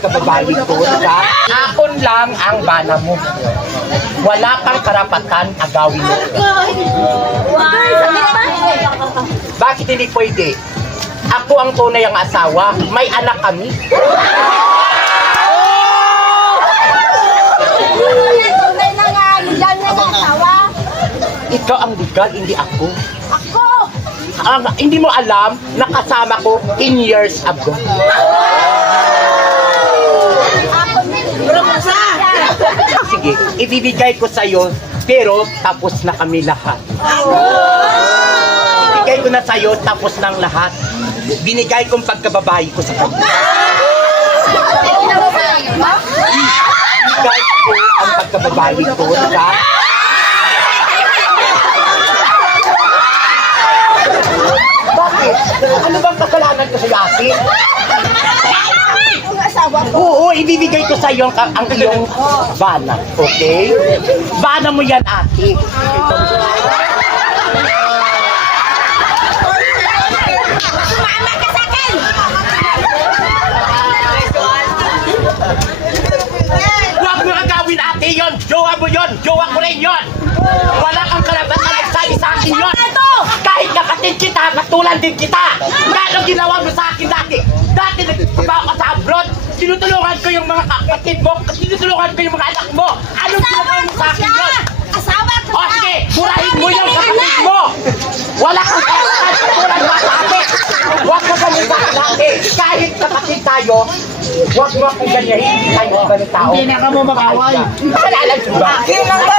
pagkababae ko sa akon lang ang bana mo. Wala kang karapatan agawin mo. Bakit hindi pwede? Ako ang tunay ang asawa. May anak kami. Tunay na nga, legal na nga asawa. Ikaw ang legal, hindi ako. Ako! Hindi mo alam, nakasama ko 10 years ago. Ako promosa! Sige, ibibigay ko sa'yo, pero tapos na kami lahat. Ibigay ko na sa'yo, tapos ng lahat. Binigay kong pagkababae ko sa kanya. Ibigay ko ang pagkababae ko sa... Bakit? Ano bang kasalanan ko sa akin? Ang asawa ko. Oo, ibibigay ko sa iyo ang iyong bana, okay? Bana mo yan, ate. Sumama ka sa akin! Huwag mo agawin, ate, yon. Jowa mo yon. Jowa ko rin yon. Wala kang karapatan magsabi sa akin yon. Kahit kapatid kita, katulad din kita. Gano'ng ginawa mo sa akin dati? Dati nagpapaw ka sa abroad, tinutulungan ko yung mga kapatid mo, tinutulungan ko yung mga anak mo. Anong ginawa mo sa akin yun? Asawa ko O sige, murahin mo yung kapatid mo. Wala kang karapatan katulad mo sa akin. Huwag mo ganyan sa akin dati. Kahit kapatid tayo, huwag mo akong ganyan. Hindi tayo ibang tao. Hindi na ka mo mag-away. Kasalanan ko ba? Akin lang ba?